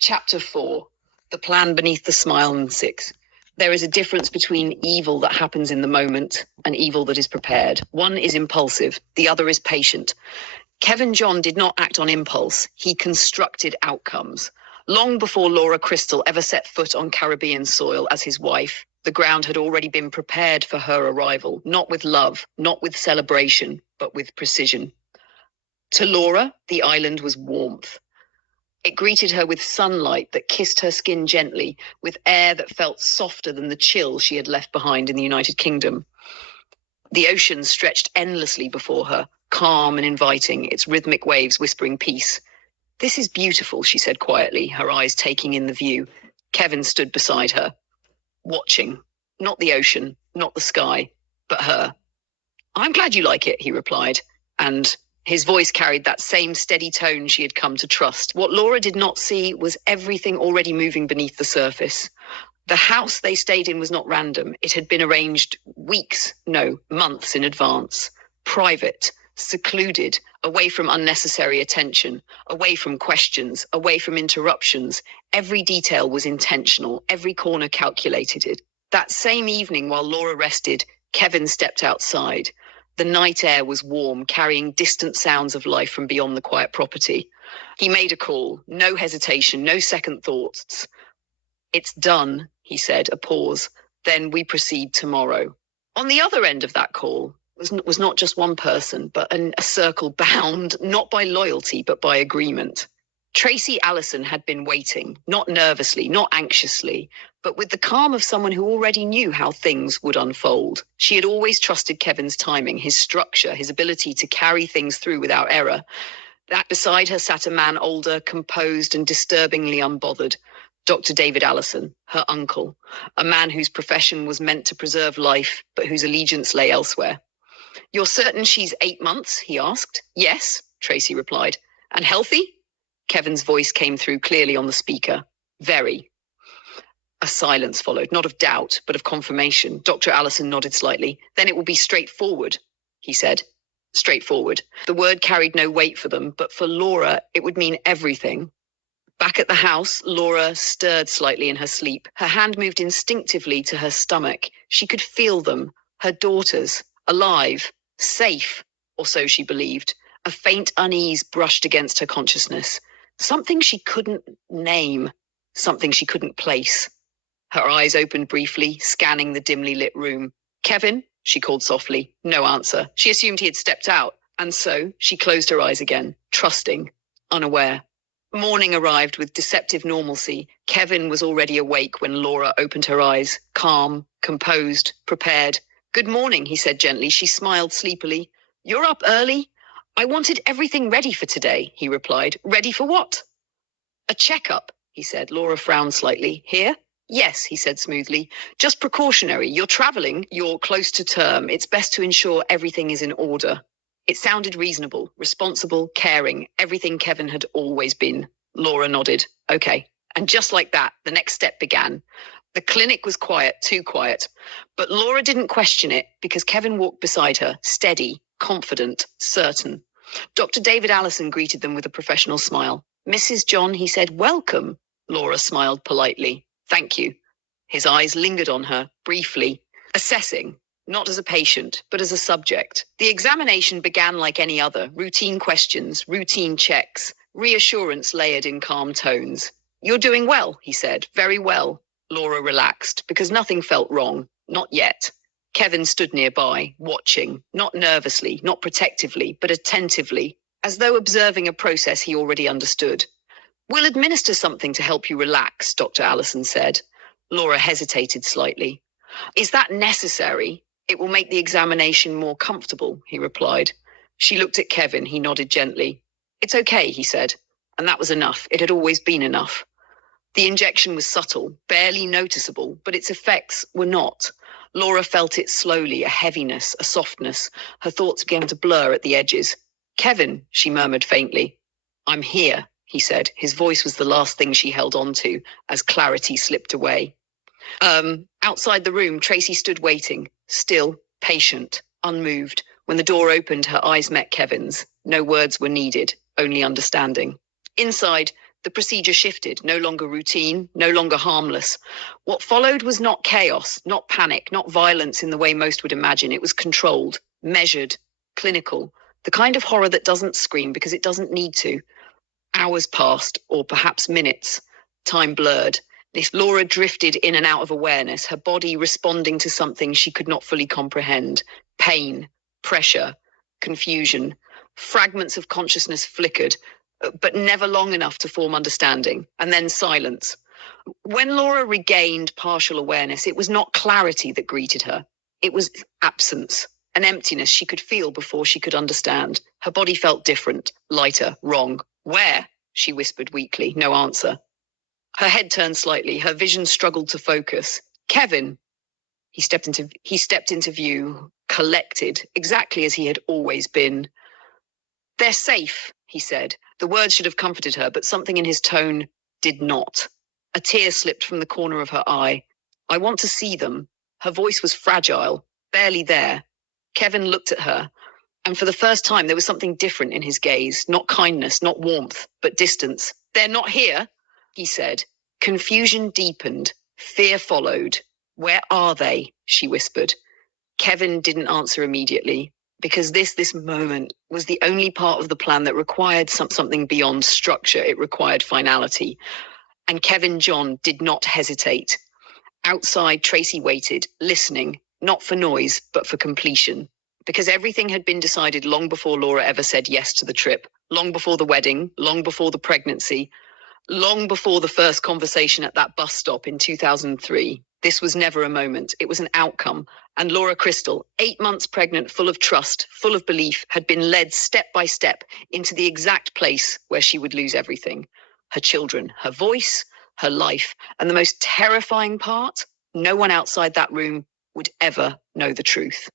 Chapter 4, The Plan Beneath the Smile, and 6. There is a difference between evil that happens in the moment and evil that is prepared. One is impulsive, the other is patient. Kevin John did not act on impulse. He constructed outcomes. Long before Laura Crystal ever set foot on Caribbean soil as his wife, the ground had already been prepared for her arrival, not with love, not with celebration, but with precision. To Laura, the island was warmth. It greeted her with sunlight that kissed her skin gently, with air that felt softer than the chill she had left behind in the United Kingdom. The ocean stretched endlessly before her, calm and inviting, its rhythmic waves whispering peace. "This is beautiful," she said quietly, her eyes taking in the view. Kevin stood beside her, watching, not the ocean, not the sky, but her. "I'm glad you like it," he replied, and his voice carried that same steady tone she had come to trust. What Laura did not see was everything already moving beneath the surface. The house they stayed in was not random. It had been arranged weeks, no, months in advance. Private, secluded, away from unnecessary attention, away from questions, away from interruptions. Every detail was intentional, every corner calculated. That same evening, while Laura rested, Kevin stepped outside. The night air was warm, carrying distant sounds of life from beyond the quiet property. He made a call, no hesitation, no second thoughts. "It's done," he said, a pause. "Then we proceed tomorrow." On the other end of that call was not just one person, but a circle bound, not by loyalty, but by agreement. Tracy Allison had been waiting, not nervously, not anxiously, but with the calm of someone who already knew how things would unfold. She had always trusted Kevin's timing, his structure, his ability to carry things through without error. That beside her sat a man older, composed, and disturbingly unbothered. Dr. David Allison, her uncle, a man whose profession was meant to preserve life, but whose allegiance lay elsewhere. "You're certain she's 8 months?" he asked. "Yes," Tracy replied. "And healthy?" Kevin's voice came through clearly on the speaker. "Very." A silence followed, not of doubt, but of confirmation. Dr. Allison nodded slightly. "Then it will be straightforward," he said. Straightforward. The word carried no weight for them, but for Laura, it would mean everything. Back at the house, Laura stirred slightly in her sleep. Her hand moved instinctively to her stomach. She could feel them, her daughters, alive, safe, or so she believed. A faint unease brushed against her consciousness. Something she couldn't name, something she couldn't place. Her eyes opened briefly, scanning the dimly lit room. "Kevin?" she called softly. No answer. She assumed he had stepped out, and so she closed her eyes again, trusting, unaware. Morning arrived with deceptive normalcy. Kevin was already awake when Laura opened her eyes, calm, composed, prepared. "Good morning," he said gently. She smiled sleepily. "You're up early?" "I wanted everything ready for today," he replied. "Ready for what?" "A checkup," he said. Laura frowned slightly. "Here?" "Yes," he said smoothly. "Just precautionary. You're traveling. You're close to term. It's best to ensure everything is in order." It sounded reasonable, responsible, caring, everything Kevin had always been. Laura nodded. "Okay." And just like that, the next step began. The clinic was quiet, too quiet. But Laura didn't question it because Kevin walked beside her, steady, confident, certain. Dr. David Allison greeted them with a professional smile. "Mrs. John," he said, "welcome." Laura smiled politely. "Thank you." His eyes lingered on her, briefly, assessing, not as a patient, but as a subject. The examination began like any other, routine questions, routine checks, reassurance layered in calm tones. "You're doing well," he said, "very well." Laura relaxed, because nothing felt wrong, not yet. Kevin stood nearby, watching, not nervously, not protectively, but attentively, as though observing a process he already understood. "We'll administer something to help you relax," Dr. Allison said. Laura hesitated slightly. "Is that necessary?" "It will make the examination more comfortable," he replied. She looked at Kevin. He nodded gently. "It's okay," he said. And that was enough. It had always been enough. The injection was subtle, barely noticeable, but its effects were not. Laura felt it slowly, a heaviness, a softness. Her thoughts began to blur at the edges. "Kevin," she murmured faintly. "I'm here," he said. His voice was the last thing she held on to as clarity slipped away. Outside the room, Tracy stood waiting, still, patient, unmoved. When the door opened, her eyes met Kevin's. No words were needed, only understanding. Inside, The procedure shifted, no longer routine, no longer harmless. What followed was not chaos, not panic, not violence in the way most would imagine. It was controlled, measured, clinical, the kind of horror that doesn't scream because it doesn't need to. Hours passed, or perhaps minutes. Time blurred. If Laura drifted in and out of awareness, her body responding to something she could not fully comprehend. Pain, pressure, confusion. Fragments of consciousness flickered, but never long enough to form understanding, and then silence. When Laura regained partial awareness, it was not clarity that greeted her. It was absence, an emptiness she could feel before she could understand. Her body felt different, lighter, wrong. Where? She whispered weakly, no answer. Her head turned slightly, her vision struggled to focus. Kevin! He stepped into view, collected, exactly as he had always been. They're safe, he said. The words should have comforted her, but something in his tone did not. A tear slipped from the corner of her eye. I want to see them. Her voice was fragile, barely there. Kevin looked at her, and for the first time there was something different in his gaze. Not kindness, not warmth, but distance. They're not here, he said. Confusion deepened. Fear followed. Where are they? She whispered. Kevin didn't answer immediately, because this moment was the only part of the plan that required something beyond structure. It required finality. And Kevin John did not hesitate. Outside, Tracy waited, listening, not for noise, but for completion. Because everything had been decided long before Laura ever said yes to the trip, long before the wedding, long before the pregnancy, long before the first conversation at that bus stop in 2003. This was never a moment. It was an outcome. And Laura Crystal, 8 months pregnant, full of trust, full of belief, had been led step by step into the exact place where she would lose everything. Her children, her voice, her life. And the most terrifying part, no one outside that room would ever know the truth.